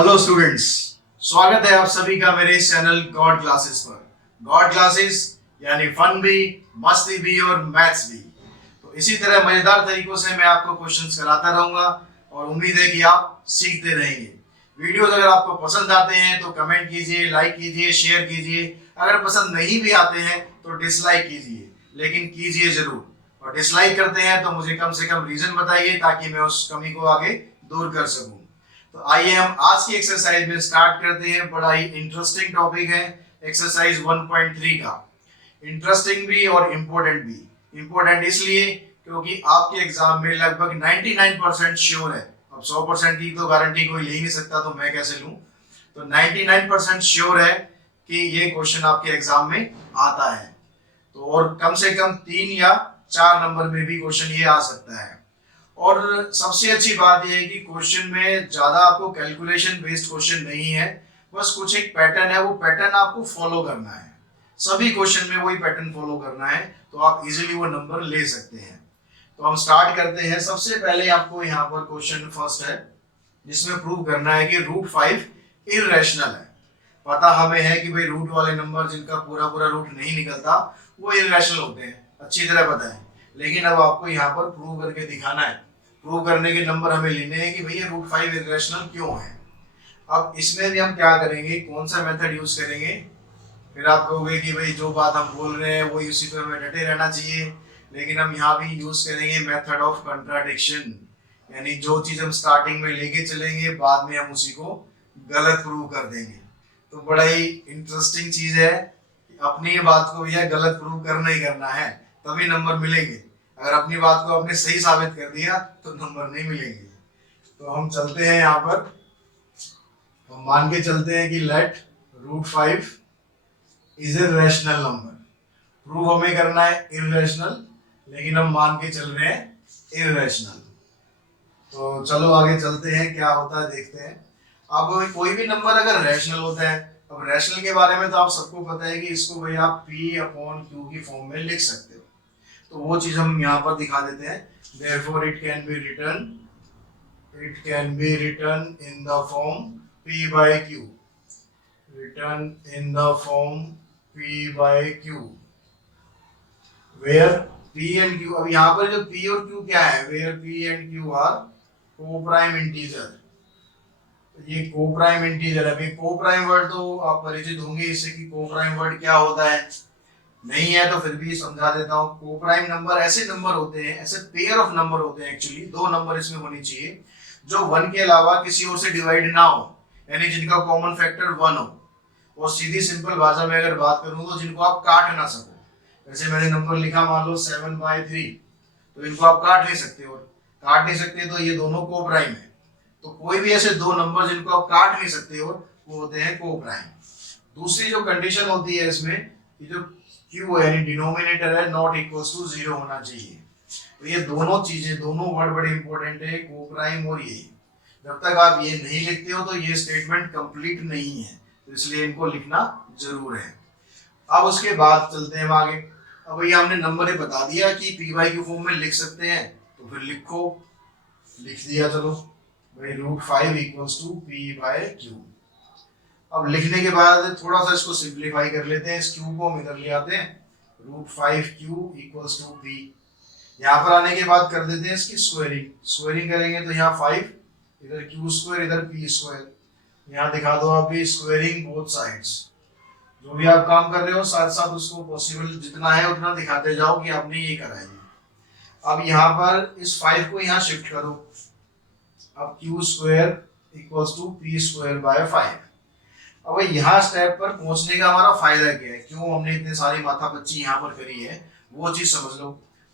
Hello students, स्वागत है आप सभी का मेरे इस चैनल गॉड क्लासेस पर। गॉड क्लासेस यानी फन भी, मस्ती भी और मैथ्स भी। तो इसी तरह मजेदार तरीकों से मैं आपको क्वेश्चंस कराता रहूंगा और उम्मीद है कि आप सीखते रहेंगे। वीडियोस अगर आपको पसंद आते हैं तो कमेंट कीजिए, लाइक कीजिए, शेयर कीजिए। अगर पसंद नहीं भी आते हैं तो डिसलाइक कीजिए, लेकिन कीजिए जरूर। और डिसलाइक करते हैं तो मुझे कम से कम रीजन बताइए ताकि मैं उस कमी को आगे दूर कर सकूं। तो आइए हम आज की एक्सरसाइज में स्टार्ट करते हैं। बड़ा ही इंटरेस्टिंग टॉपिक है एक्सरसाइज 1.3 का। इंटरेस्टिंग भी और इम्पोर्टेंट भी। इम्पोर्टेंट इसलिए क्योंकि आपके एग्जाम में लगभग 99% श्योर है। अब 100% की तो गारंटी कोई ले ही नहीं सकता, तो मैं कैसे लूं। तो 99% श्योर है कि ये क्वेश्चन आपके एग्जाम में आता है। तो और कम से कम 3 या 4 नंबर में भी क्वेश्चन ये आ सकता है। और सबसे अच्छी बात यह है कि क्वेश्चन में ज्यादा आपको कैलकुलेशन बेस्ड क्वेश्चन नहीं है। बस कुछ एक पैटर्न है, वो पैटर्न आपको फॉलो करना है। सभी क्वेश्चन में वही पैटर्न फॉलो करना है, तो आप इजीली वो नंबर ले सकते हैं। तो हम स्टार्ट करते हैं। सबसे पहले आपको यहाँ पर क्वेश्चन फर्स्ट है जिसमें प्रूव करना है कि रूट 5 इररेशनल है। पता हमें है कि भाई रूट वाले नंबर जिनका पूरा पूरा रूट नहीं निकलता वो इररेशनल होते हैं, अच्छी तरह पता है। लेकिन अब आपको यहाँ पर प्रूव करके दिखाना है। प्रूव करने के नंबर हमें लेने हैं कि भैया रूट 5 इररेशनल क्यों है। अब इसमें भी हम क्या करेंगे, कौन सा मेथड यूज करेंगे। फिर आप कहोगे कि भाई जो बात हम बोल रहे हैं वही उसी पे हमें डटे रहना चाहिए, लेकिन हम यहाँ भी यूज करेंगे मेथड ऑफ कंट्राडिक्शन। यानी जो चीज हम स्टार्टिंग में लेके चलेंगे बाद में हम उसी को गलत प्रूव कर देंगे। तो बड़ा ही इंटरेस्टिंग चीज है कि अपनी बात को भैया गलत प्रूव करना ही करना है, तभी नंबर मिलेंगे। अगर अपनी बात को आपने सही साबित कर दिया तो नंबर नहीं मिलेंगे। तो हम चलते हैं यहाँ पर, हम मान के चलते हैं कि let root 5 is a rational number. Prove हमें करना है इररेशनल, लेकिन हम मान के चल रहे हैं इररेशनल। तो चलो आगे चलते हैं, क्या होता है देखते हैं। अब कोई भी नंबर अगर रैशनल होता है, अब रैशनल के बारे में तो आप सबको पता है कि इसको भाई आप P/Q की फॉर्म में लिख सकते हो। तो वो चीज हम यहाँ पर दिखा देते हैं। Therefore it can be written in the form P/Q, written in the form P/Q, where P and Q, अब यहाँ पर जो P और Q क्या है, where P and Q are co-prime integer। ये को-प्राइम इंटीजर है। अभी को-प्राइम वर्ड तो आप परिचित होंगे इससे कि को-प्राइम वर्ड क्या होता है। नहीं है तो फिर भी समझा देता हूँ। को-प्राइम नंबर ऐसे नंबर होते हैं, ऐसे पेयर ऑफ नंबर होते हैं। एक्चुअली 2 नंबर इसमें होनी चाहिए जो 1 के अलावा किसी और से डिवाइड ना हो, यानी जिनका कॉमन फैक्टर 1 हो। और सीधी सिंपल भाषा में अगर बात करूँ तो जिनको आप काट ना सको। जैसे मैंने नंबर लिखा मान लो 7/3, तो इनको आप काट नहीं सकते, और काट नहीं सकते तो ये दोनों को-प्राइम है। तो कोई भी ऐसे 2 नंबर जिनको आप काट नहीं सकते हो वो होते हैं को-प्राइम। दूसरी जो कंडीशन होती है इसमें, ये जो Q है यानी डिनोमिनेटर है नॉट इक्वल्स टू 0 होना चाहिए। तो ये दोनों चीजें, दोनों वर्ड बड़े इंपॉर्टेंट है, को-प्राइम और ये। जब तक आप ये नहीं लिखते हो तो ये स्टेटमेंट कंप्लीट नहीं है, तो इसलिए इनको लिखना जरूर है। अब उसके बाद चलते हैं आगे। अब ये हमने नंबर बता दिया कि P/Q फॉर्म में लिख सकते हैं, तो फिर लिखो, लिख दिया। चलो भाई रूट 5 इक्वल्स टू P/Q। अब लिखने के बाद थोड़ा सा इसको सिंप्लीफाई कर लेते हैं। इस Q को हम इधर ले आते हैं, root 5Q equals to P। यहाँ पर आने के बाद कर देते हैं इसकी स्क्वायरिंग। स्क्वायरिंग करेंगे तो यहाँ 5, इधर Q² इधर P²। यहाँ दिखा दो आप भी स्क्वायरिंग बोथ साइड्स। जो भी आप काम कर रहे हो साथ साथ उसको पॉसिबल जितना है उतना दिखाते जाओ कि आपने ये करा है। अब यहाँ पर इस 5 को यहाँ शिफ्ट करो। अब Q² इक्वल्स टू P²/5। अब यहाँ स्टेप पर पहुंचने का हमारा फायदा क्या है, क्यों हमने इतने सारी माथापच्ची यहाँ पर करी है, वो चीज समझ लो।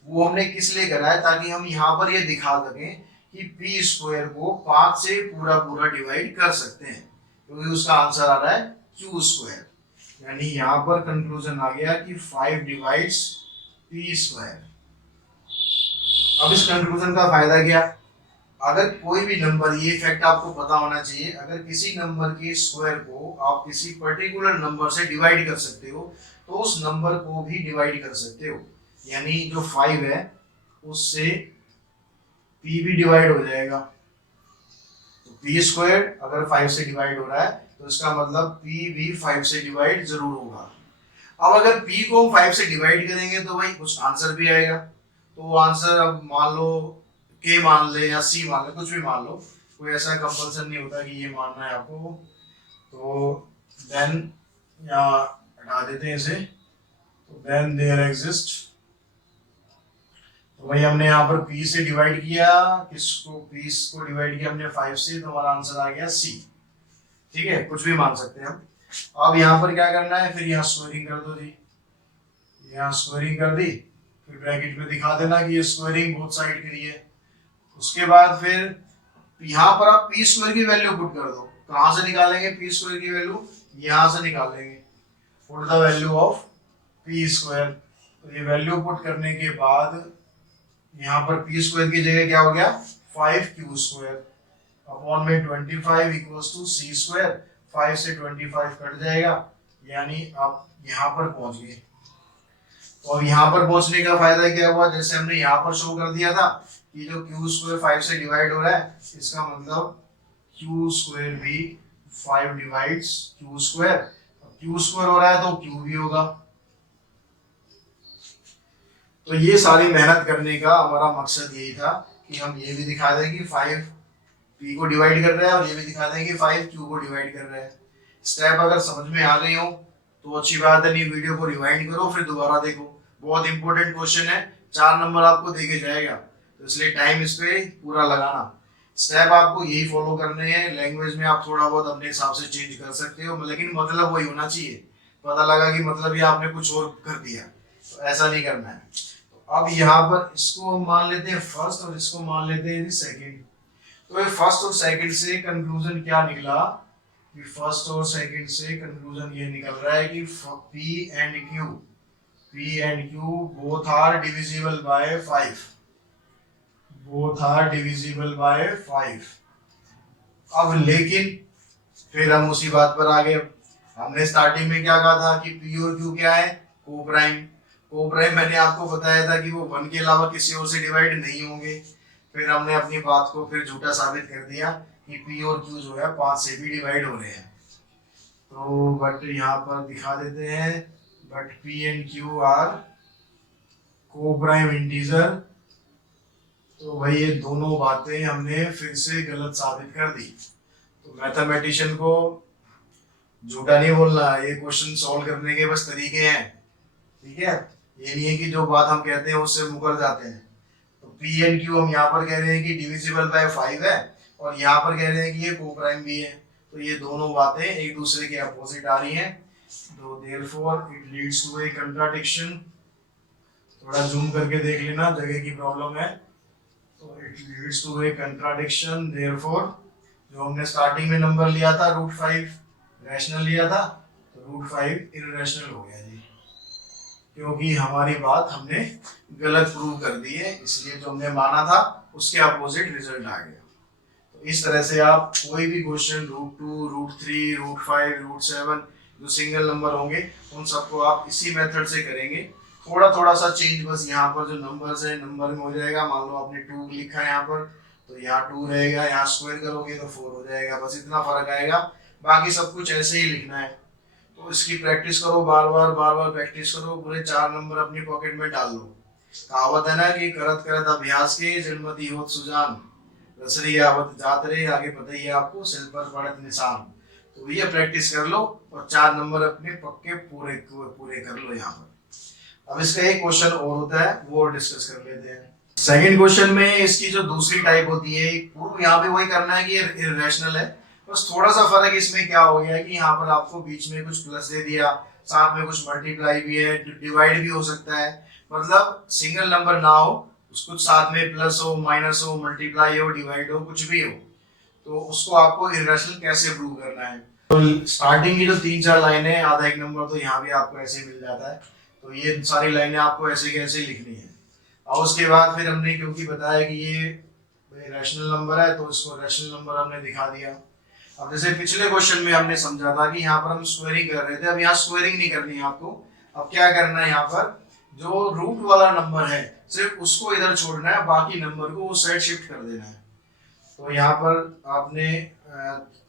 वो हमने किस लिए करा है, ताकि हम यहाँ पर ये दिखा सकें कि P² को 5 से पूरा पूरा डिवाइड कर सकते हैं, क्योंकि उसका आंसर आ रहा है Q²। यानी यहाँ पर कंक्लूजन आ गया कि 5 डिवाइड्स P²। अब इस कंक्लूजन का फायदा क्या, अगर कोई भी नंबर, ये फैक्ट आपको पता होना चाहिए, अगर किसी नंबर के स्क्वायर को आप किसी पर्टिकुलर नंबर से डिवाइड कर सकते हो तो उस नंबर को भी डिवाइड कर सकते हो। यानी जो 5 है उससे P भी डिवाइड हो जाएगा। तो p स्क्वायर अगर 5 से डिवाइड हो रहा है तो इसका मतलब p भी 5 से डिवाइड जरूर होगा। अब अगर p को हम 5 से डिवाइड करेंगे तो भाई कुछ आंसर भी आएगा। तो वो आंसर अब मान लो k मान ले या c मान ले, कुछ भी मान लो, कोई ऐसा कंपल्सन नहीं होता कि ये मानना है आपको। तो देन यहाँ हटा देते हैं इसे। तो देन देयर एग्जिस्ट, तो भाई हमने यहाँ पर p से डिवाइड किया, किसको p को डिवाइड किया हमने 5 से, तो हमारा आंसर आ गया c। ठीक है, कुछ भी मान सकते हैं हम। अब यहाँ पर क्या करना है, फिर यहाँ स्क्वायरिंग कर दो जी, यहाँ स्क्वायरिंग कर दी, फिर ब्रैकेट में दिखा देना कि ये स्क्वायरिंग बोथ साइड करी है। उसके बाद फिर यहाँ पर आप पी स्क्वायर की वैल्यू पुट कर दो। कहाँ से निकालेंगे पी स्क्वायर की वैल्यू, यहाँ से निकालेंगे। Put the value of P square, तो ये वैल्यू पुट करने के बाद यहाँ पर पी स्क्वायर की जगह क्या हो गया 5q स्क्वायर अपॉन में 25 इक्वल्स टू सी स्क्वायर। 5 से 25 कट जाएगा, यानी आप यहाँ पर पहुंच गए। तो अब यहाँ पर पहुंचने का फायदा क्या हुआ, जैसे हमने यहाँ पर शो कर दिया था कि जो q स्क्वायर 5 से डिवाइड हो रहा है, इसका मतलब q स्क्वायर भी 5 divides q square. q square हो रहा है तो q भी होगा। तो ये सारी मेहनत करने का हमारा मकसद यही था कि हम ये भी दिखा दें कि 5 p को डिवाइड कर रहा है और ये भी दिखा दें कि 5 q को डिवाइड कर रहा है। स्टेप अगर समझ में आ गई हो तो अच्छी बात है, नहीं वीडियो को रिवाइंड करो फिर दोबारा देखो। बहुत इंपॉर्टेंट क्वेश्चन है, 4 नंबर आपको देके जाएगा, तो इसलिए टाइम इस पे पूरा लगाना। स्टेप आपको यही फॉलो करने हैं। लैंग्वेज में आप थोड़ा बहुत अपने हिसाब से चेंज कर सकते हो, लेकिन मतलब वही होना चाहिए। पता लगा कि मतलब ये आपने कुछ और कर दिया, तो ऐसा नहीं करना है। तो अब यहाँ पर इसको हम मान लेते हैं फर्स्ट और इसको मान लेते हैं सेकेंड। तो फर्स्ट और सेकेंड से कंक्लूजन क्या निकला कि फर्स्ट और सेकेंड से कंक्लूजन ये निकल रहा है कि P and Q both are divisible by 5, both are divisible by 5। अब लेकिन फिर हम उसी बात पर आ गए। हमने स्टार्टिंग में क्या कहा था कि P और Q क्या है, को प्राइम। को प्राइम मैंने आपको बताया था कि वो 1 के अलावा किसी और से डिवाइड नहीं होंगे। फिर हमने अपनी बात को फिर झूठा साबित कर दिया कि P और Q जो है 5 से भी डिवाइड हो रहे हैं। तो बट यहाँ पर दिखा देते हैं, but P and Q are coprime integer. तो भाई ये दोनों बातें हमने फिर से गलत साबित कर दी। तो मैथमेटिशियन को झूठा नहीं बोलना, ये क्वेश्चन सॉल्व करने के बस तरीके हैं। ठीक है, ये नहीं है कि जो बात हम कहते हैं उससे मुकर जाते हैं। तो P and Q हम यहाँ पर कह रहे हैं कि डिविजिबल बाय 5 है और यहाँ पर कह रहे हैं कि ये को प्राइम भी है। तो ये दोनों बातें एक दूसरे के अपोजिट आ रही हैं, तो therefore it leads to a contradiction. थोड़ा जूम करके देख लेना, जगह की प्रॉब्लम है। तो it leads to a contradiction, therefore जो हमने स्टार्टिंग में नंबर लिया था √5 रैशनल लिया था, तो √5 इररेशनल हो गया जी, क्योंकि हमारी बात हमने गलत प्रूव कर दी है, इसलिए जो हमने माना था उसके अपोजिट रिजल्ट आ गया। तो इस तरह से आप कोई भी क्वेश्चन √2, √3, √5, √7 जो सिंगल नंबर होंगे उन सबको आप इसी मेथड से करेंगे। थोड़ा थोड़ा सा चेंज बस यहाँ पर जो नंबर्स है नंबर में हो जाएगा। मान लो आपने 2 लिखा है यहाँ पर, तो यहाँ 2 रहेगा, यहाँ स्क्वायर करोगे तो 4 हो जाएगा, बस इतना फर्क आएगा। बाकी सब कुछ ऐसे ही लिखना है। तो इसकी प्रैक्टिस करो, बार बार प्रैक्टिस करो, पूरे 4 नंबर अपनी पॉकेट में डाल लो। कहावत है ना कि करत करत अभ्यास के जन्मति होत सुजान, रसरी आवत जात रे, आगे पता ही है आपको, सिल पर पड़त निशान। तो ये प्रैक्टिस कर लो और 4 नंबर अपने पक्के पूरे कर लो यहाँ पर। अब इसका एक क्वेश्चन और होता है, वो डिस्कस कर लेते हैं। सेकंड क्वेश्चन में इसकी जो दूसरी टाइप होती है, प्रूफ यहाँ पे वही करना है कि इररेशनल है, बस थोड़ा सा फर्क इसमें क्या हो गया कि यहाँ पर आपको बीच में कुछ प्लस दे दिया, साथ में कुछ मल्टीप्लाई भी है, डिवाइड भी हो सकता है। मतलब सिंगल नंबर ना हो, कुछ साथ में प्लस हो, माइनस हो, मल्टीप्लाई हो, डिवाइड हो, कुछ भी हो, तो उसको आपको इररेशनल कैसे प्रूव करना है। तो स्टार्टिंग की जो 3-4 लाइनें, आधा 1 नंबर तो यहाँ भी आपको ऐसे मिल जाता है। तो ये सारी लाइनें आपको ऐसे कैसे लिखनी है। और उसके बाद फिर हमने क्योंकि बताया कि ये रैशनल नंबर है, तो इसको रैशनल नंबर हमने दिखा दिया। अब जैसे पिछले क्वेश्चन में हमने समझा था कि यहाँ पर हम स्क्वायरिंग कर रहे थे, अब यहाँ स्क्वायरिंग नहीं करनी है आपको। अब क्या करना है, यहाँ पर जो रूट वाला नंबर है सिर्फ उसको इधर छोड़ना है, बाकी नंबर को वो साइड शिफ्ट कर देना है। तो यहाँ पर आपने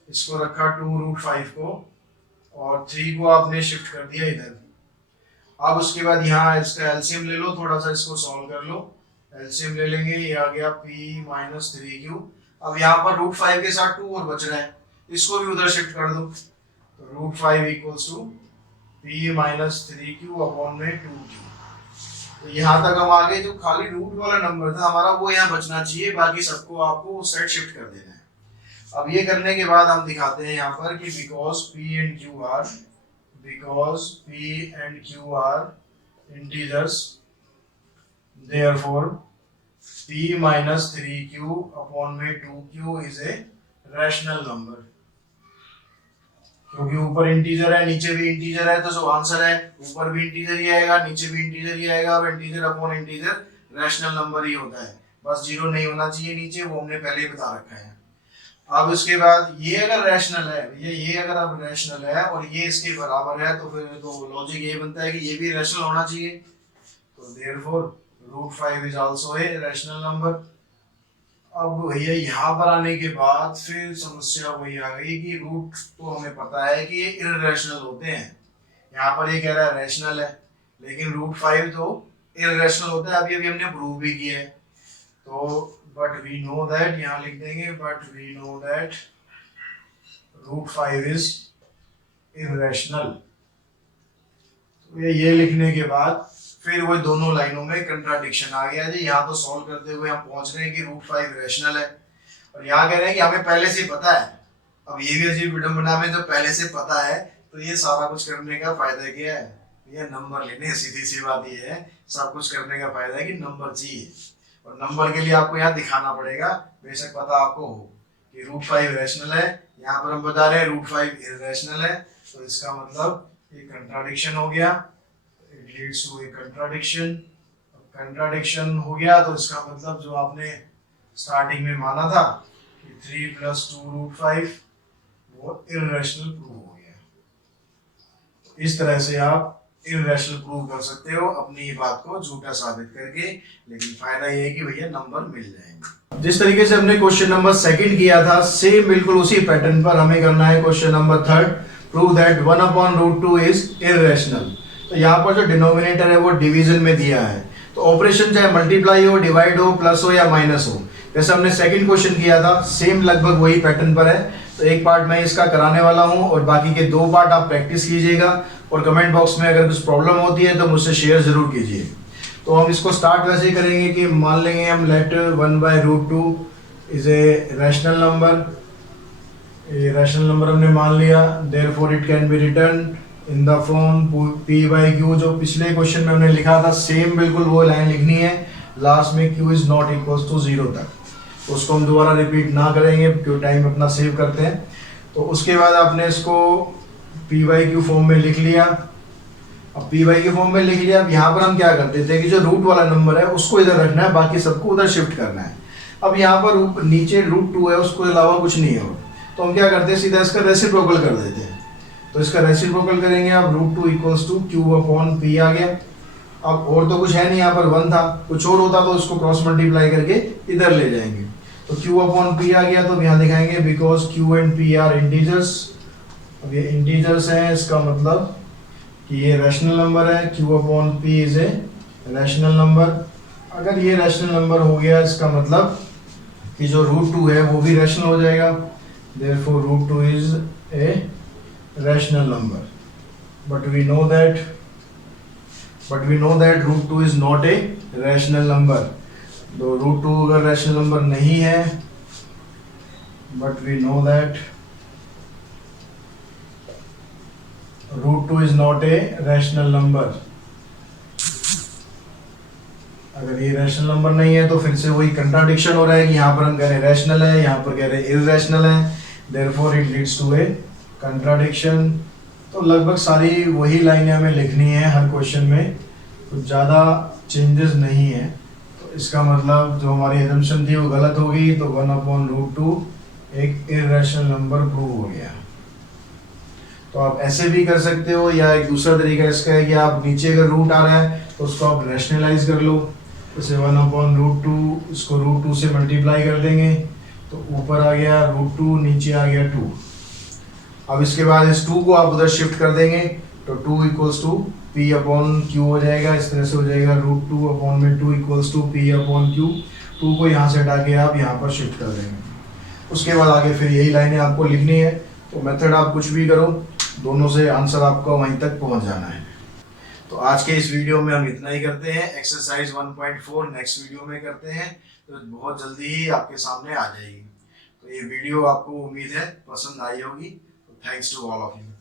इसको रखा 2√5 को और 3 को आपने शिफ्ट कर दिया इधर। अब उसके बाद यहाँ इसका एलसीएम ले लो, थोड़ा सा इसको सॉल्व कर लो। एलसीएम ले लेंगे, ये आ गया p-3q। अब यहाँ पर √5 के साथ 2 और बच रहा है, इसको भी उधर शिफ्ट कर दो। तो √5 इक्वल्स टू p-3q अपॉन में 2q। तो यहाँ तक हम आगे, जो खाली रूट वाला नंबर था हमारा वो यहाँ बचना चाहिए, बाकी सबको आपको उस साइड शिफ्ट कर देना है। अब ये करने के बाद हम दिखाते हैं यहाँ पर कि because p and q are integers, therefore p-3q upon में 2q is a rational number। क्योंकि ऊपर इंटीजर है, नीचे भी इंटीजर है, तो जो आंसर है ऊपर भी इंटीजर ही आएगा, नीचे भी इंटीजर ही आएगा। और integer upon integer rational number ही होता है, बस जीरो नहीं होना चाहिए नीचे, वो हमने पहले ही बता रखा है। अब उसके बाद ये अगर रैशनल है, ये अगर अब रैशनल है और ये इसके बराबर है, तो फिर तो लॉजिक ये बनता है कि ये भी रैशनल होना चाहिए। तो therefore √5 is also a rational number. अब भैया यहाँ पर आने के बाद फिर समस्या वही आ गई कि रूट तो हमें पता है कि ये इररेशनल होते हैं, यहाँ पर ये कह रहा है रैशनल है, लेकिन √5 तो इररेशनल होता है। अभी हमने प्रूव भी किया है। तो बट वी नो दैट, यहाँ लिख देंगे but we know that √5 is irrational. तो ये लिखने के बाद फिर वो दोनों लाइनों में कंट्राडिक्शन आ गया जी। यहाँ तो सॉल्व करते हुए हम पहुंच रहे हैं कि √5 रैशनल है, और यहाँ कह रहे हैं कि हमें पहले से पता है। अब ये भी अजीब विडंबना में, जो पहले से पता है तो ये सारा कुछ करने का फायदा क्या है? ये नंबर लेने, सीधी सी बात ये है, सब कुछ करने का फायदा है कि नंबर चाहिए, और नंबर के लिए आपको यहाँ दिखाना पड़ेगा। बेशक पता आपको हो कि √5 रैशनल है, यहाँ पर हम बता रहे हैं √5 इररेशनल है, तो इसका मतलब ये कंट्राडिक्शन हो गया। It leads to a contradiction। Contradiction हो गया तो इसका मतलब जो आपने स्टार्टिंग में माना था कि 3 + 2√5 वो इररेशनल प्रूव हो गया। तो इस तरह से आप इररेशनल प्रूव कर सकते हो अपनी बात को झूठा साबित करके, लेकिन फायदा ये है कि भैया नंबर मिल जाएंगे। जिस तरीके से हमने क्वेश्चन नंबर 2 किया था, सेम बिल्कुल उसी पैटर्न पर हमें करना है question number 3। Prove that 1/√2 is irrational. तो यहाँ पर जो डिनोमिनेटर है वो डिवीजन में दिया है, तो ऑपरेशन चाहे मल्टीप्लाई हो, डिवाइड हो, प्लस हो या माइनस हो, जैसे हमने सेकंड क्वेश्चन किया था सेम लगभग वही पैटर्न पर है। तो एक पार्ट मैं इसका कराने वाला हूँ और बाकी के 2 पार्ट आप प्रैक्टिस कीजिएगा, और कमेंट बॉक्स में अगर कुछ प्रॉब्लम होती है तो मुझसे शेयर जरूर कीजिए। तो हम इसको स्टार्ट वैसे करेंगे कि मान लेंगे हम let 1/√2 is a rational number. ये रैशनल नंबर हमने मान लिया, therefore it can be written in the form p/q। जो पिछले क्वेश्चन में हमने लिखा था सेम बिल्कुल वो लाइन लिखनी है, लास्ट में q is not equals to 0 तक। तो उसको हम दोबारा रिपीट ना करेंगे क्योंकि टाइम अपना सेव करते हैं। तो उसके बाद आपने इसको p/q फॉर्म में लिख लिया। अब p/q फॉर्म में लिख लिया, अब यहाँ पर हम क्या करते थे कि जो रूट वाला नंबर है उसको इधर रखना है, बाकी सबको उधर शिफ्ट करना है। अब यहाँ पर नीचे √2 है, उसको अलावा कुछ नहीं है, तो हम क्या करते हैं सीधा इसका रेसिप्रोकल कर देते हैं। तो इसका रेसिप्रोकल करेंगे, अब √2 इक्वल्स टू q/p आ गया। अब और तो कुछ है नहीं, यहाँ पर 1 था, कुछ और होता तो उसको क्रॉस मल्टीप्लाई करके इधर ले जाएंगे। तो q/p आ गया, तो यहाँ दिखाएंगे because q and p are integers. अब ये इंटीजर्स हैं, इसका मतलब कि ये रैशनल नंबर है, q/p is a rational number. अगर ये रैशनल नंबर हो गया, इसका मतलब कि जो √2 है वो भी रैशनल हो जाएगा, therefore √2 is a rational number, but we know that √2 is not a rational number। तो √2 अगर रैशनल नंबर नहीं है, but we know that √2 is not a rational number। अगर ये रैशनल नंबर नहीं है तो फिर से वही कंट्राडिक्शन हो रहा है कि यहाँ पर हम कह रहे हैं रैशनल है, यहाँ पर कह रहे हैं इररेशनल है, therefore it leads to a contradiction। तो लगभग सारी वही लाइनें हमें लिखनी है हर क्वेश्चन में, कुछ ज़्यादा चेंजेस नहीं है। तो इसका मतलब जो हमारी एजम्पशन थी वो गलत हो गई, तो 1/√2 एक इररेशनल नंबर प्रूव हो गया। तो आप ऐसे भी कर सकते हो, या एक दूसरा तरीका इसका है कि आप नीचे अगर रूट आ रहा है तो उसको आप रैशनलाइज कर लो। जैसे 1/√2 इसको √2 से मल्टीप्लाई कर देंगे, तो ऊपर आ गया √2, नीचे आ गया 2। अब इसके बाद इस 2 को आप उधर शिफ्ट कर देंगे तो 2 equals to p upon q हो जाएगा। इस तरह से हो जाएगा √2 अपॉन में 2 equals to p upon q. 2 को यहाँ से हटा के आप यहाँ पर शिफ्ट कर देंगे। उसके बाद आगे फिर यही लाइनें आपको लिखनी है। तो मेथड आप कुछ भी करो, दोनों से आंसर आपका वहीं तक पहुँच जाना है। तो आज के इस वीडियो में हम इतना ही करते हैं। एक्सरसाइज 1.4 नेक्स्ट वीडियो में करते हैं, तो बहुत जल्दी ही आपके सामने आ जाएगी। तो ये वीडियो आपको उम्मीद है पसंद आई होगी। Thanks to all of you.